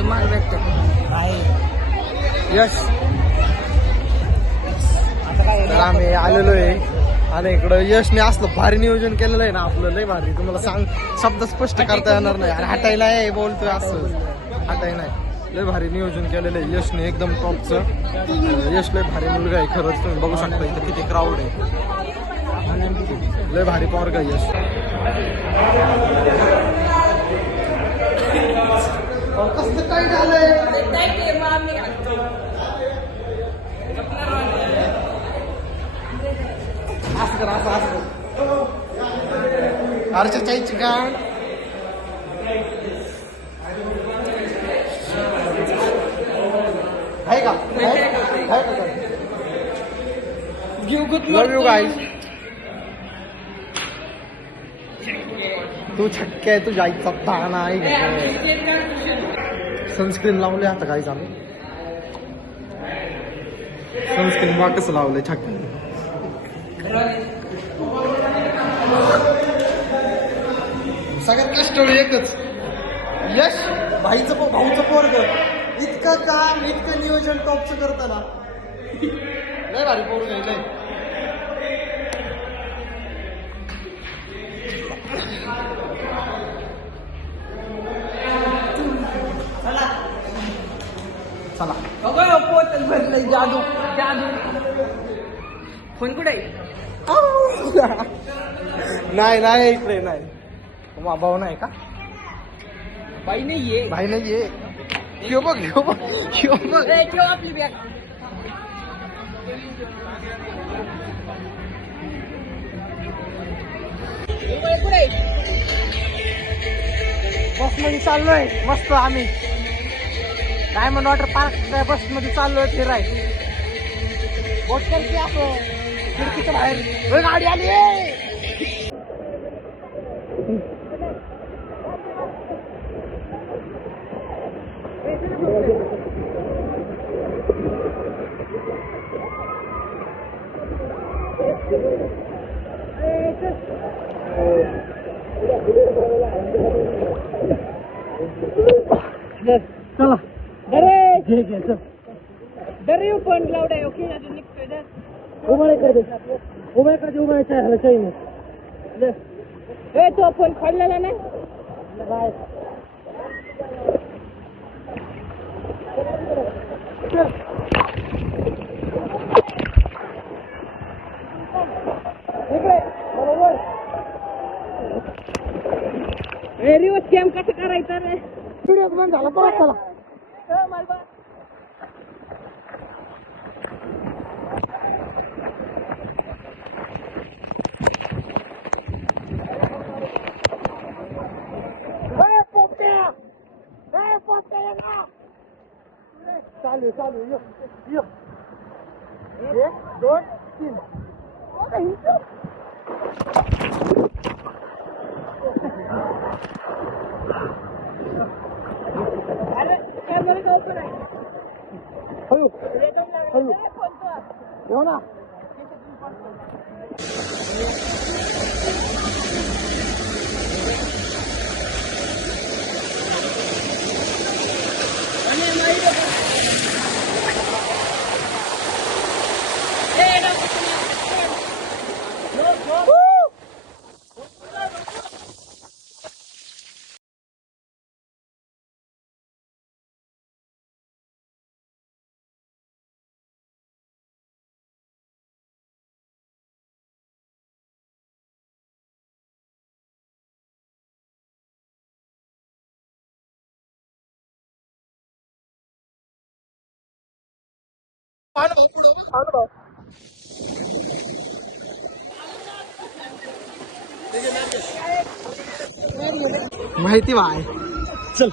तर माल भेटतो. यश तर आम्ही आलेलो आहे आणि इकडं यशने असलं भारी नियोजन केलेलं आहे ना आपलं, लय भारी. तुम्हाला शब्द स्पष्ट करता येणार नाही. अरे हटायला आहे बोलतोय असं, हटाय नाही. लय भारी नियोजन केलेलं आहे यशने, एकदम टॉपचं. यश लय भारी मुलगा आहे खरंच. तुम्ही बघू शकता इथं किती क्राऊड आहे. लय भारी पोरगा आहे यश. कसं काय झालंय अर्चच्या इच्छा का आहे का? लव यू गाईज. तू छक्के आहे, तुझ्या आईचा ताना आहे. सनस्क्रीन लावले आता काहीच आम्ही. सनस्क्रीन बा कसं लावलंय छक्के. सगळ्यात कष्ट एकच, यश भाऊचं पोरग. इतकं काम, इतकं नियोजन टॉपचं करताना लय भारी पोरग आहे लय. चला पोतच भरलंय. जादू जादू. फोन कुठे? नाही इकडे नाही. भाऊ नाही का? बाई नाहीये. भाई नाहीये. घेऊ बघ ठेव आपली बॅग. कुठे? बस मध्ये चाललोय मस्त आम्ही. डायमंड वॉटर पार्क बस मध्ये चाललोय फिराय. बोट करते असं खिडकीच्या बाहेर गाडी आली. चला दर येऊ पण लावड आहे. ओके निघतोय. उभा चाहिए. तो फोन खोललेला नाही. रिवर्स कॅम कसं करायचं रे? व्हिडिओ बंद झाला परत. चला चालू यो 1 2 3. अरे कॅमेरा ओपन आहे. हळू हो ना. माहिती बाय. चल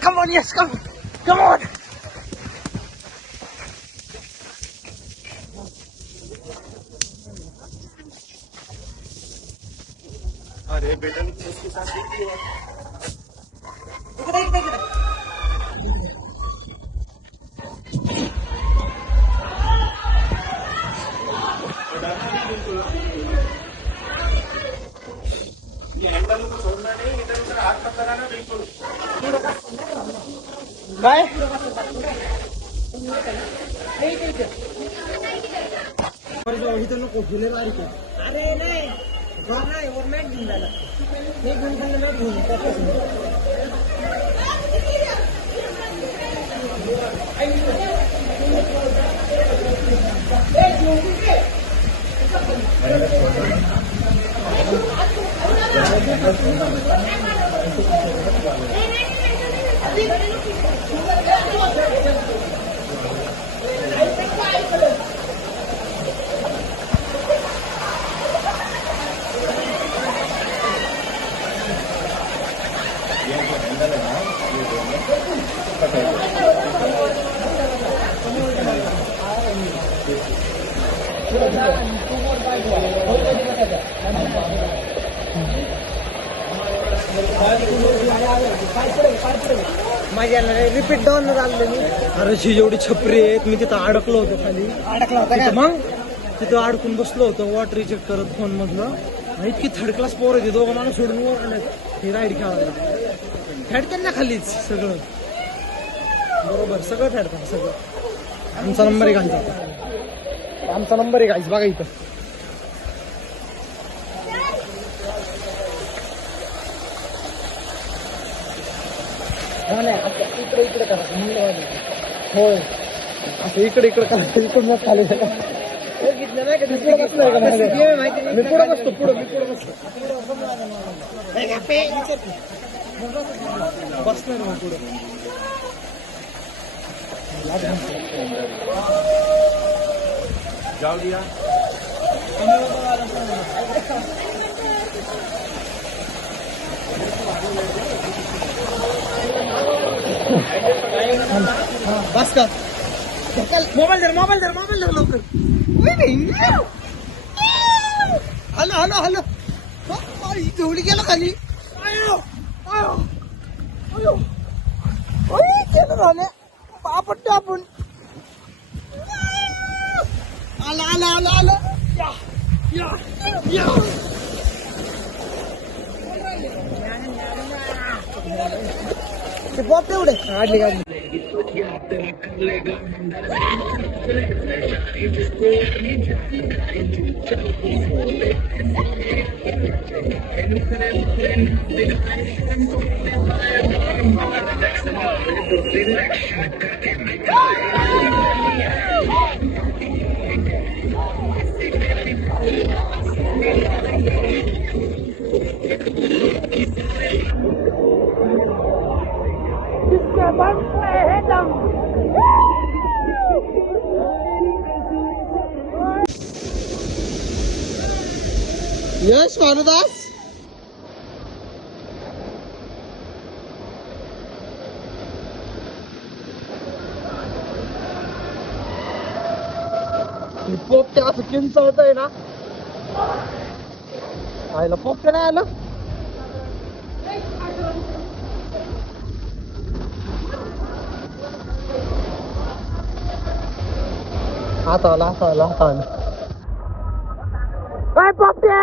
come on, yes, come on. अरे बेटा इसके साथ देखिए काय इथं नको गेले बारीक अरे नाही नाही वर मॅट घेऊन जायला हे घेऊन खाल्लं मॅट घेऊन माझ्या रिपीट डाऊन झालं मी अरे जेवढी छपरी आहेत मी तिथं अडकलो होतो खाली अडकला होता मग तिथं अडकून बसलो होतो वॉटर रिजेक्ट करत फोन मधलं इतकी थर्ड क्लास पोर होती दोघं माणूस सोडून वर आले हे राईड खेळायला फेडतात ना खालीच सगळं बरोबर सगळं फेडतात सगळं आमचा नंबर आहे घालचा आमचा नंबर आहे घायच बघा इथं इकडे इकडे करा होय असं इकडे इकडे करा इकडे मग खाली मी पुढे बसतो पुढे बसणार मग पुढे जाऊ दिया बस का मोबाईल धर लवकर हॅलो हॅलो हॅलो जेवढी गेला खाली गेलं झालं पापट्ट आपण आलं आलं आलं आलं या या बॉब तेवढे काढली काढली यश भानुदास पोपट्या असं किंच होत आहे ना आयला पोपट्या नाही आलं आता आला काय पोपट्या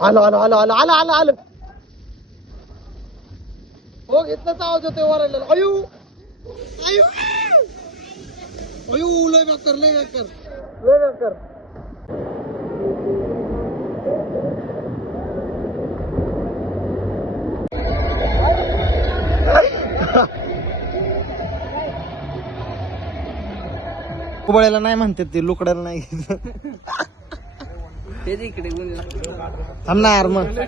आलं हो घेतलाच आवाज होतोय वरायला अयो लय बेकार कुबळ्याला नाही म्हणतात ते लुकड्याला नाही इकडे थांब ना यार मग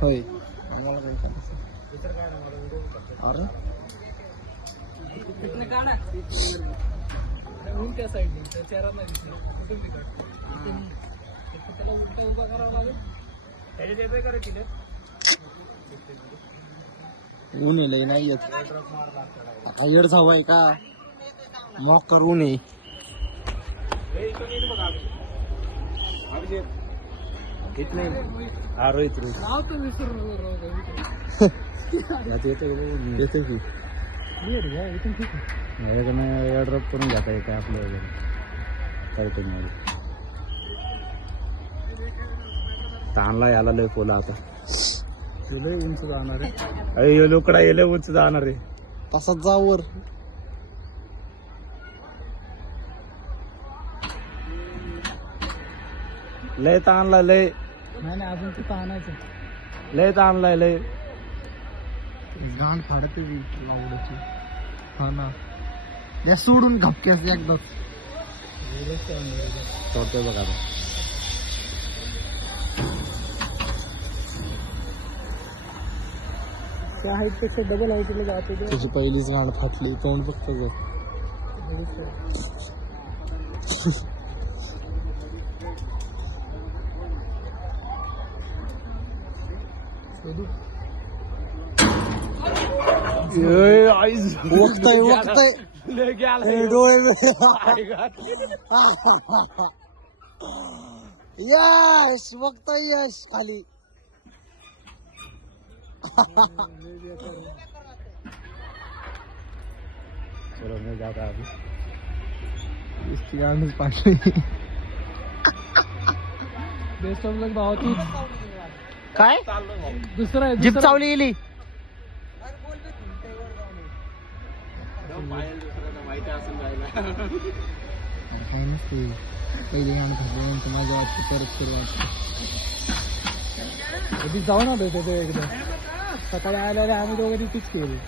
होय त्या साईडने चेहरा नाही दिसला त्याला उलटा उभा करावा लागेल त्याच्यात करा की ऊन येलंय नाही येत येड झावाय का मॉकर ऊन आहे रोहित नाव तर विसरू येते की एअरड्रॉप करून जाता येते आपल्या वगैरे करतो मी ताणला याला लय पोला आता लय उंच जाणार आहे लोकडा लय उंच जाणार आहे तसाच जावर लय ताणला लय नाही नाही अजून तिथं आणायचं लय ताणलाय लय गाण फाडते लावडाची हा ना त्या सोडून घपक्यास एकदाच सोडतोय बघा आता त्या हाईट पेक्षा डबल हाईटला जाते ते. त्याची पहिलीच गाण फाटली तोंड फक्त वक्ताय वक्ताय डोळे यश वक्ताय यश खाली चलो मी जाता अभी इसकी गाणच फाटली बेस्ट ऑफ लक भावा तू काय दुसरा आहे जीप चावली गेली पहिली गाणं फाटल्यानंतर माझ्या वाटतं परत सुरुवात कधी जाऊन आलो होतो ते एकदा सकाळी आल्याला आम्ही दोघांनी तीच केली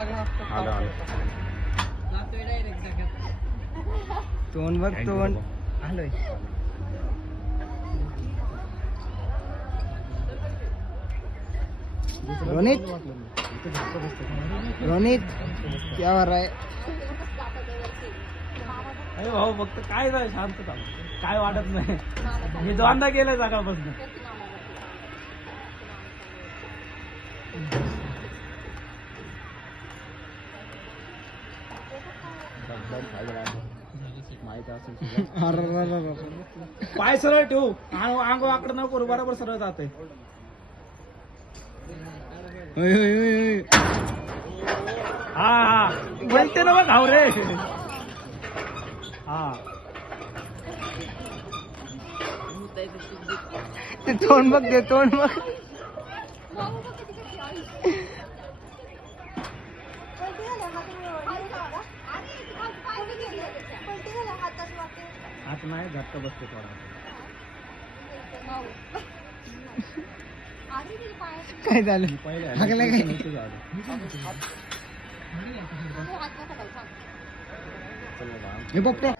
आलो आलो तोंड बघ तोंड आलोय रोनित रोनित क्या हो रहा है अरे भाऊ फक्त काय जाय शांत काय वाटत नाही मी दोनदा गेलोय सकाळपासून पाय सरळ ठेवू अंग वाकड नको बरोबर सरळ जाते हा हा बोलते ना बघ रे हा ते तोंड बघ ते तोंड बघ आता नाही झटका बसते थोडा काय झालं हागलं काय हे बघते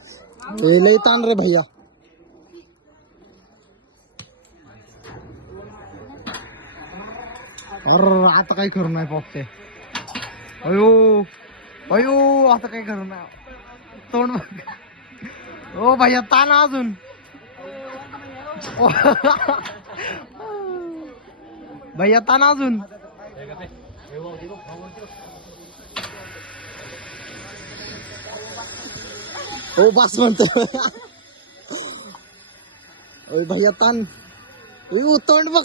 लई ताण रे भैया अरे आता काही करू नाही पॉपते अयो अयो आता काही करू नाही तोंड बघ ओ भैया ताण अजून भैया ताण अजून हो बस म्हणतो भैया ताण तोंड बघ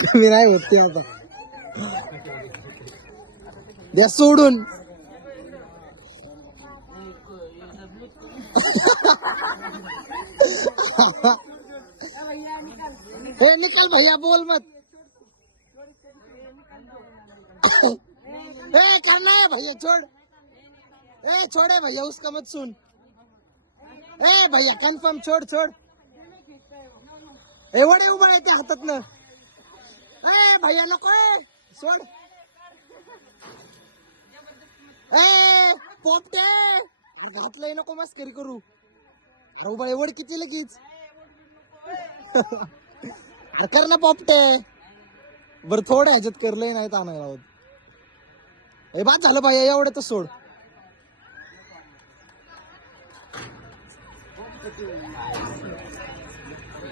कमी नाही होत ते आता द्या सोडून हे निकल भैया बोल मत करना है भैया छोड़ छोड़े भैया उसका मत सुन भैया कन्फर्म छोड़ छोड़ एवढे उभं आहे ते हातात न भैया नको सोड पोपटे घातलंय नको मस्करी करू उभा एवढ किती लगेच कर ना पोपटे बर थोडं ह्याच्यात करलंय नाही तर आणायला होत बाद झालं भैया एवढं तर सोड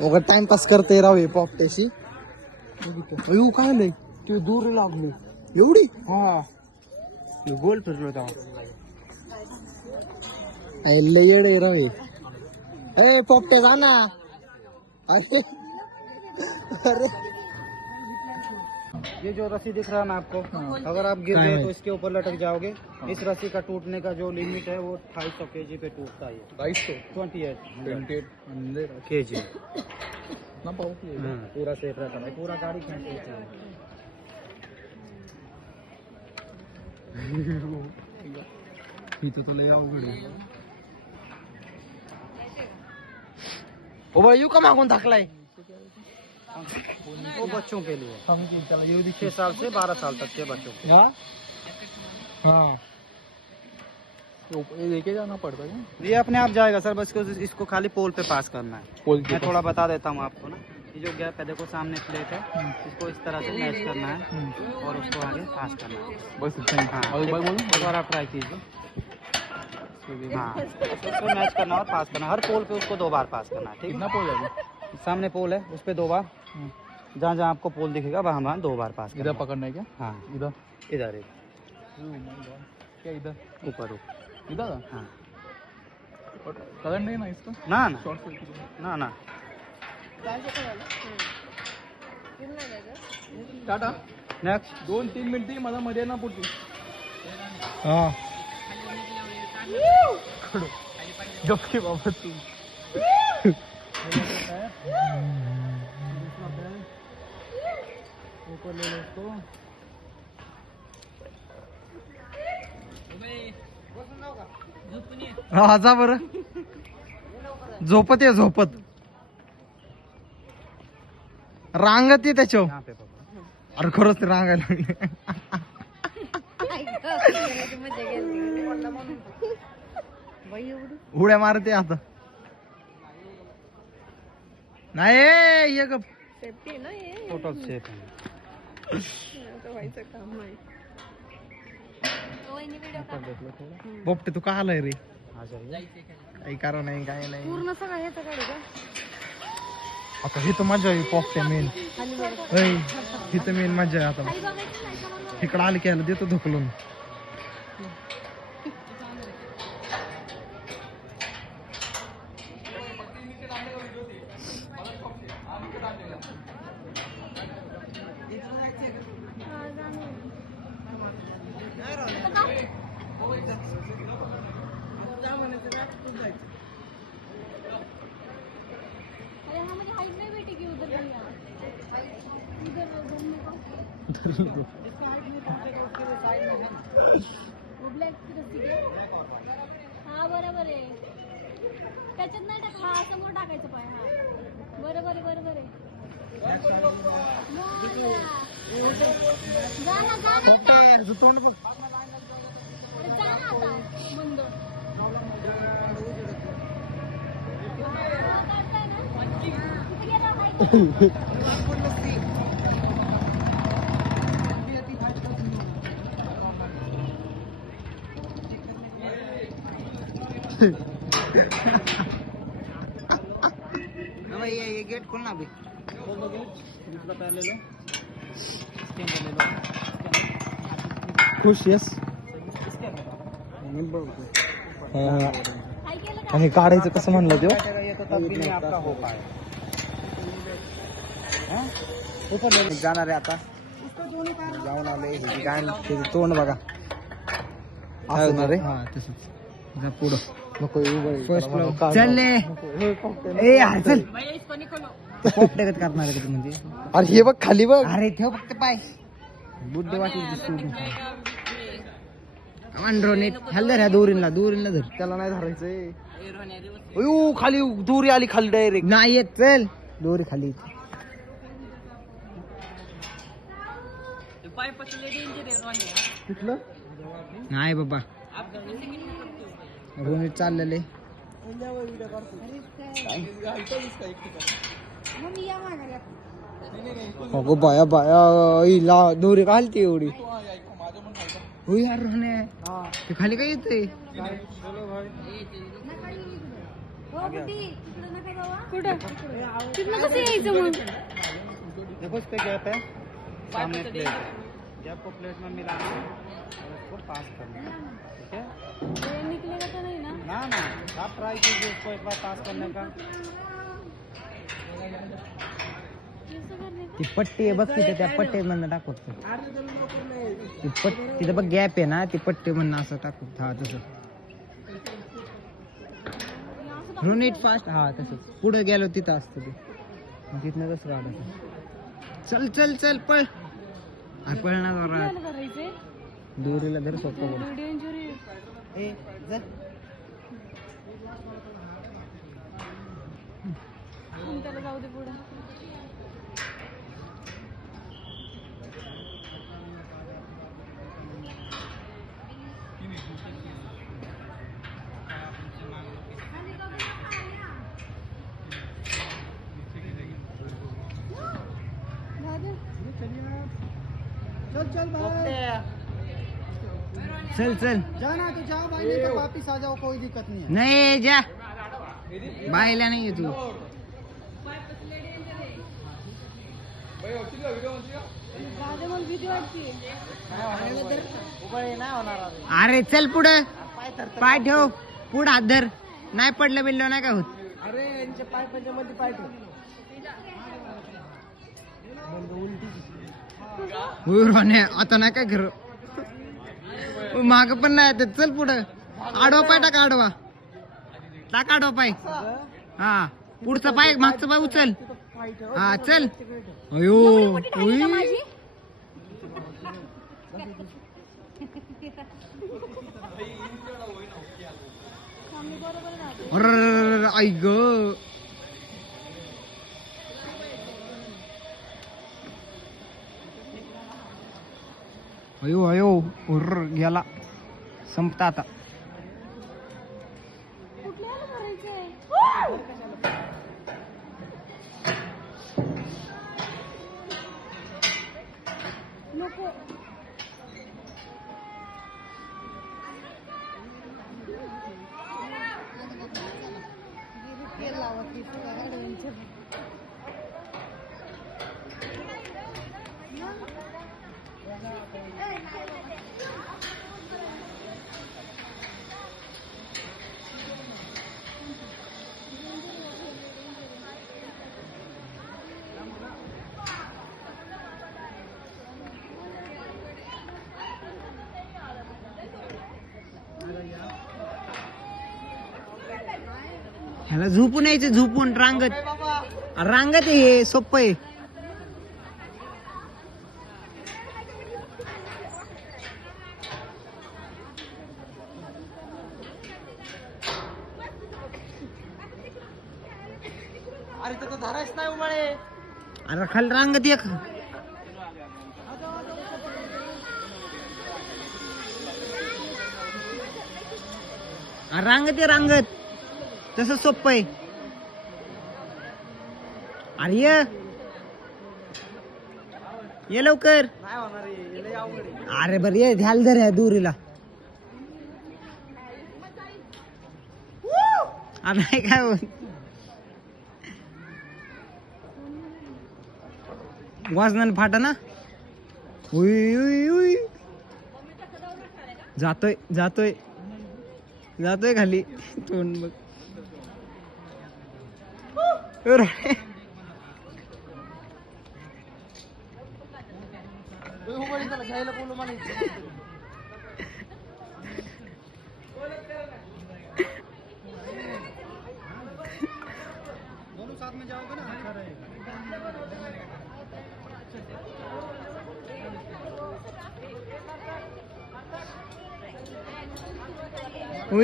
उगा टाइमपास करते राहू पॉपट्याशी. अयो काय नाही ते दूर लागली एवढी. हा गोल फिरलो होता. लय येडे राहू. ए पोपटे जा ना. अरे अरे ये जो रस्सी दिख रहा है ना आपको, अगर आप गिर गए तो इसके ऊपर लटक जाओगे. इस रस्सी का टूटने का जो लिमिट है वो 250 kg पे टूटता है. 28 kg पूरा सेफ रहता है. पूरा गाड़ी खींच लेता है. इथं तो लय अवघड आहे. ओ बाई यू का मागून टाकलाय. वो बच्चों के लिए 6 साल से 12 साल तक के बच्चों के. हाँ लेके जाना पड़ता है. ये अपने आप जाएगा सर, बस इसको खाली पोल पे पास करना है. मैं थोड़ा बता देता हूँ आपको ना. ये जो गैप है देखो सामने प्लेट है, इसको इस तरह से मैच करना है और उसको आगे पास करना है. बस हाँ एक बार आप ट्राई कीजिए. हाँ उसको मैच करना और पास करना. हर पोल पे उसको 2 बार पास करना है. ठीक है. पोल है. सामने पोल है उस पे 2 बार. जहाँ जहाँ आपको पोल दिखेगा वहाँ 2 बार पास इधर पकड़ना है क्या? हाँ इधर इधर क्या इधर ऊपर इधर. हाँ करंट नहीं ना इसका. ना ना शॉर्ट सर्किट. ना ना. टाटा. नेक्स्ट 2-3 मिनिटं मला मध्ये ना पुढची. हा गप्पी बाबा तू. ऊपर ले लो उसको. हा जा बरं. झोपत आहे झोपत. रांगत आहे त्याच्यावर. यहाँ पे पकड़ो. अरे खरंच रांगायला लागले. उड्या मारते आता. नाही ये गप. टोटल सेफ है. पोपटे तू का आलाय रे. आ जाइए. काही कारण नाही काय नाही. पूर्ण सगळं ह्याचं काढू का? आता हे तर मजा आहे पोपट्या मेन. ही तर मेन मजा आहे आता. खाली बघायचं नाही का मला? इकडं आलं की आलं देतो धुकलून. अरे हाँ मुझे हाइट में बैठेगी उधर भैया. उधर घूमने को. वो ब्लॅक रस्सी घे. हा बरोबर आहे. त्याच्यात नाही टाक. हा समोर टाकायचं पाय. हा बरोबर आहे बरोबर आहे. जा ना जा ना. तोंड बघ. अरे जा ना आता बंद. काढताय ना. तिथे गेला हाईट. ये गेट खोलना अभी. खोल दो गेट. दूसरा पैर ले लो. इसके अंदर ले लो. खुश यस. काय केलं का? आणि काढायचं कसं म्हणलं तो. ये तो तब भी नहीं आपका हो पाएगा. ऊपर ले जाणार आहे आता. जाऊन आले. काय तोंड बघा. असणार रे. हा तसंच. जा पुढं. नको चल ए यार चल. पोपटेगत करणार आहे का म्हणजे. अरे हे बघ खाली बघ. अरे ठेव फक्त पाय. बुद्ध वाटेल दिसतो. नीट हल्दर ह्या दोरीला धर. त्याला नाही धरायचंय. अयो खाली दोरी आली खाली डायरेक्ट. नाही येत. चल दोरी खाली. कुठलं. नाही बाबा रोहित चाललेले. मम्मी या माघारी. अगो बाया बाया हिला दोरी घालते एवढी. हो यार रोहने ते खाली काय येतंय. नका येऊ इकडं. हो बुड्डी, इकडं नका कुठं तिथनं कसं यायचं मग? देखो इस पे गैप है, सामने प्लेट है, गैप को प्लेट में मिलाना है और उसको पास करना है, ठीक है हे निकलेगा तो नाही ना? ना ना, आप ट्राई कीजिए उसको एक बार पास करने का। कसं करणे का? ती पट्टी आहे बघ तिथे, त्या पट्टी म्हणणं टाकत तिथं बघ गॅप आहे ना, ती पट्टी म्हणणं असं टाकत. हा तसं रुनीट फास्ट. हा तसंच पुढे गेलो तिथं असतं ते, मग तिथनं कसं काढायचं. चल चल चल पळ. पळ ना जरा, काय करायचंय? दोरीला धर सोपं पड. व्हिडिओ इंजुरी ए जा. त्याला जाऊ दे पुढे. चल चल. जाना तो जाओ भाई, नहीं तो वापिस आ जाओ, कोई दिक्कत नहीं है। नाही जा, बायला नाही तू. राजा मला भीती वाटते. अरे चल पुढं, पाय ठेव पुढं, हात धर. नाही पडलं बिडलं नाही काय होत. अरे यांच्या पाय मध्ये पाय ठेव. रोने आता नाही काय खरं, माग पण नाही येत. चल पुढं, आडवा पाय टाका, आडवा टाका, आडवा पाय. हा पुढचा पाय, मागचा पाय उचल. हा चल. अयो उई. अरे आई ग. अयो अयो उर्र गेला, संपता आता. कुठल्याला करायचंय? नको. ह्याला झोपून यायचं, झोपून रांगत. रांगत आहे हे, सोपं आहे. अरे तिथं धरायच नाही उमाळे. अरे खाली रांगत एक. रांगत आहे, रांगत. तसं सोपं आहे. अरे ये लवकर. नाही होणार हे, लय अवघड आहे. अरे बर ये, ध्याल धर ह्या दोरीला. अरे नाही काय होत. वाजनाने फाटा ना. उई उई उई. जातोय जातोय जातोय खाली. तोंड बघ. उमाळे त्याला घ्यायला बोलू म्हणायचं. दोनों साथ में जाओगे ना, अच्छा रहेगा।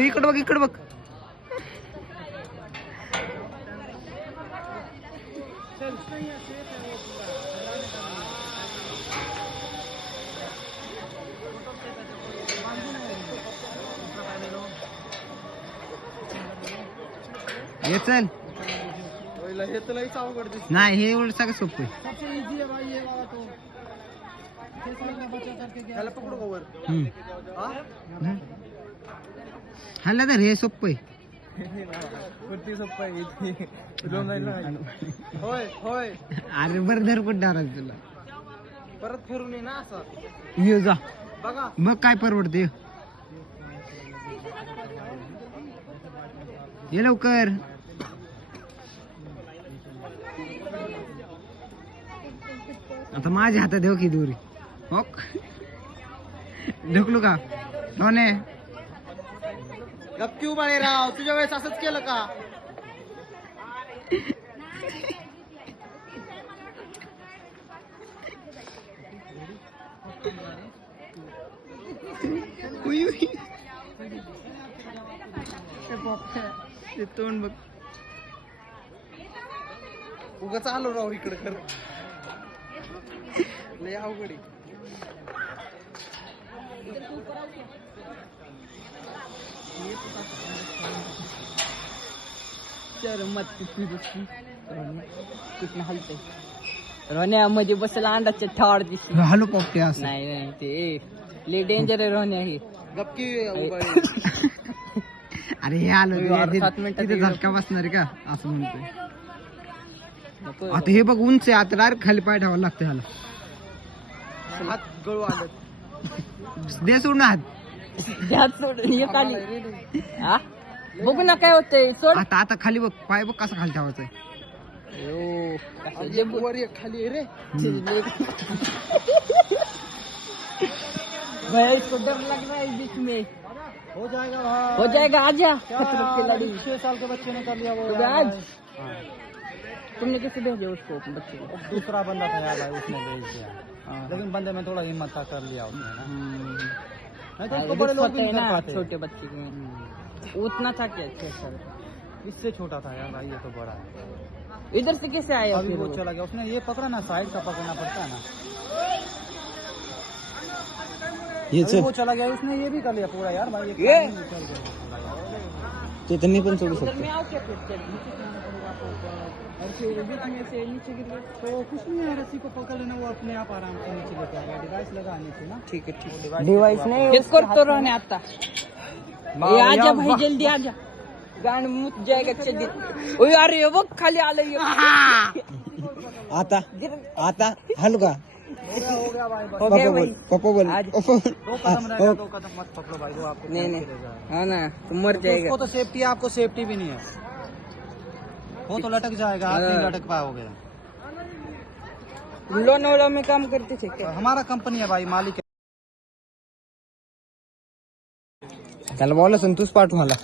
इकडं बघ, इकडं बघ. ये चल. हे तर लयच अवघड दिसतं. नाही हे एवढं सगळं सोपं आहे. सबसे इजी है भाई ये वाला तो, का बचा करके गया। त्याला पकडू का वर? हल्ला तर हे सोपं आहे. होय होय अरे बरं धर कुठं धरायचं तुला परत फिरून ये ना असं ये जा बघा मग काय परवडते ये लवकर आता माझ्या हातात देऊ की दोरी हो ढकलू का सोने गपकी उभाळे राव तुझ्या वेळेस असंच केलं का उई, उई. ते तोंड बघ उगाच आलो राव इकडे कर लय अवघड आहे. रोण्यामध्ये बसला अंडाच्या ठाड दिसली हॅलो पोपटे असं नाही नाही ते लय डेंजर आहे रोण्या ही गपकी उभाळे अरे हे आलं अरे 7 मिनिटात तिथे झटका बसणार आहे का असं म्हणतोय आता हे बघ उंच आहे आता डायरेक्ट खाली पाय ठेवायला लागतं ह्याला हात गळू आलं दे सोडून हात सोडून ये खाली हा? बघू ना काय होतंय सोड आता आता खाली बघ पाय बघ कसा खाली ठेवायचा वर एक खाली आहे रे भाई इसको डर लग रहा है बीच में हो जाएगा हो जाएगा आजा खतरों के खिलाड़ी 6 साल के बच्चे ने कर लिया वो तो आज तुमने कैसे भेजा उसको बच्चे को दूसरा बंदा था यार भाई उसने भेज दिया लेकिन बंदे में थोड़ा हिम्मत था कर लिया उसने ना नहीं तो उसको बड़े लोग भी नहीं कर पाते छोटे बच्चे के उतना था क्या 6 साल इससे छोटा था यार भाई ये तो बड़ा है इधर से कैसे आया अभी फिर वो वो? चला गया उसने ये पकड़ा ना साइड का पकड़ना पड़ता है ना अभी वो चला गया उसने ये भी कर लिया पूरा यार भाई ये? चल गया पूरा यार। ते तर मी पण सोडू उधर में आओ क्या फिर चल और फिर बीच में से नीचे गिर गए तो कुछ नहीं है रस्सी को पकड़ लेना वो अपने आप आराम से नीचे लेके आएगा डिवाइस लगा नीचे ना ठीक आहे ठीक डिवाइस नहीं इसको तो रहने आता ये आजा भाई जल्दी आजा गान मुत जाएगा चल ओए अरे ये वो खाली आले ये आता आता हॅलो का हो गया भाई बस। हो गया भाई पप्पा बोल आज 2 कदम रह गया 2 कदम मत पकड़ो भाई वो आपको नहीं पकड़ नहीं के ले जाएगा। हाँ ना तुम मर जाएगा उसको तो सेफ्टी है आपको सेफ्टी भी नहीं है वो तो लटक जाएगा आप नहीं लटक पाओगे लोन वोलो में काम करते थे क्या हमारा कंपनी है भाई मालिक है त्याला बोला संतोष पाठव मला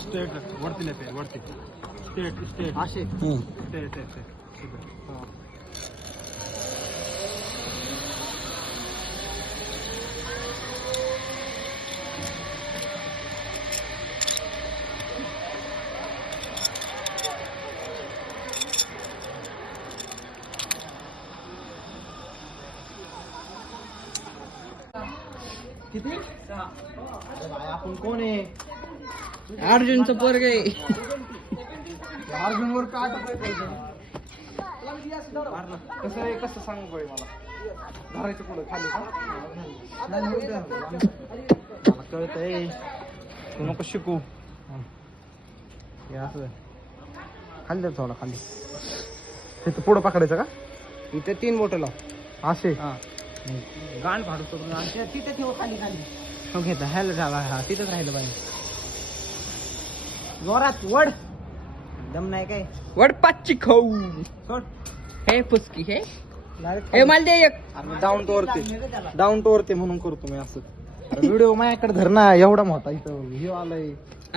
स्टेट वरती ले पे वरती स्टेट स्टेट असे स्टेट स्टेट किती आपण कोण आहे अर्जुनचं पोरग आहे अर्जुन वर काय कसं आहे कसं सांगू पाहिजे मला धरायचं पुढे खाली का मला कळतंय तू नको शिकू हे असं खाली दर थोडा खाली तिथं पुढं पकडायचं का इथे 3 बोटं लाव असे गाण फाडू सोडून आणि तिथे ठेव खाली खाली हो घेता ह्याला झाला हा तिथंच राहिलं पाहिजे जोरात वड दम नाही काय वडपाची खाऊ सोड हे पुसकी हे डायरेक्ट हे मला दे एक डाऊन टू वरते म्हणून करतो मी असं व्हिडिओ माझ्याकडे धर ना एवढा मोठा इथं हे आलंय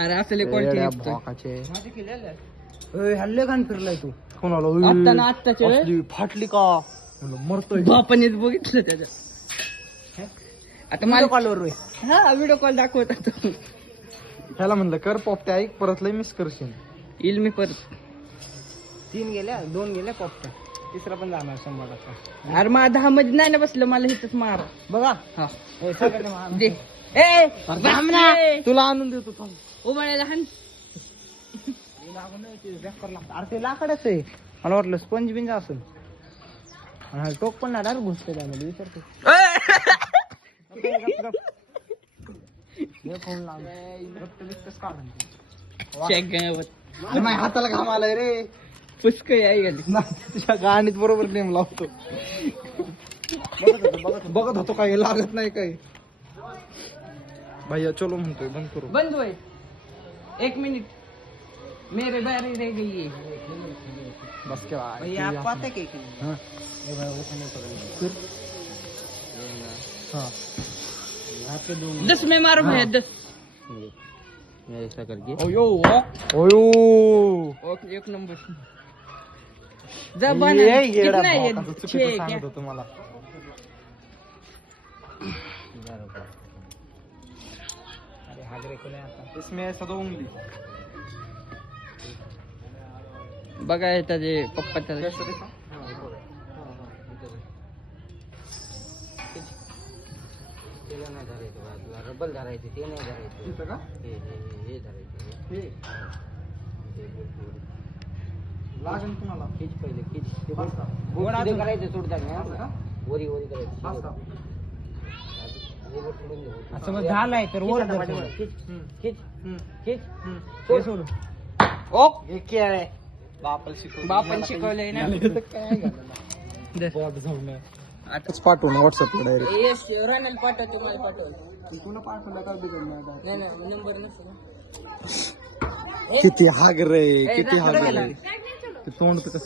अरे असले कोणते भोकाचे हल्ले गाण फिरलाय तू कोणाला आत्ता ना आत्ताच्या वेळेस? असली फाटली का म्हणलं मरतोय बापानेच बघितलं त्याच्या आता मला कॉलवर रे हा व्हिडिओ कॉल दाखवत होता त्याला म्हणलं कर पॉपटे ऐक परत लय मिस करशील येईल मी परत 3 गेल्या 2 गेल्या पॉपच्या तिसरा पण जाणार 100%. अरे मला 10 मध्ये नाही ना बसलं मला हिथच मार बघा हा ए, सगळ्यांना मार. दे ए तुला आणून देतो थांब. उभाळ्या लहान अरे ते लाकडाच आहे मला वाटलं स्पंज बिंज असेल टोक पण ना घुसते त्यामध्ये विचारतो हाताला घाम आलाय रे पुष्क आहे गेली तुझ्या गाणीत बरोबर नेम लावतो बघत होतो काही लागत नाही काही भैया चलो म्हणतोय बंद करू बंद होय 1 मिनिट मेरे बारी रह गई है बस क्या भैया आपको आता है केक हाँ हाँ 10 में मारो भैया 10 ऐसा करके ओयो ओयो ओके 1 नंबर जा बना ये येडा कितना है ये भाव, चुकीचं 6 सांगत क्या होतो मला इसमें ऐसा दो उंगली बघा त्याचे पप्पाचा रबल धरायचे ते नाही धरायचे इथं का हे धरायचे हे लागेल तुम्हाला खिच पहिले खिच ते बसा. बोट तिथे करायचं सोडता असं नाही का? वरी वरी करायचं बसा. हे बोट सोडून दे. असं मग झालंय तर वर खिच आता पाठीमागे. खिच हम्म. खिच हम्म. खिच हे सोडू हे काय आहे? बापाला शिकवलं. बापाने शिकवलंय ना बॉट जाऊन आताच पाठवून व्हॉट्सअपला डायरेक्ट यश रनल पाठवतो मला पाठवलं तुला पाठवलं का बिघडणार नाही नाही नंबर नसेल किती हाग रे किती हाग रे ते तोंड तर कसं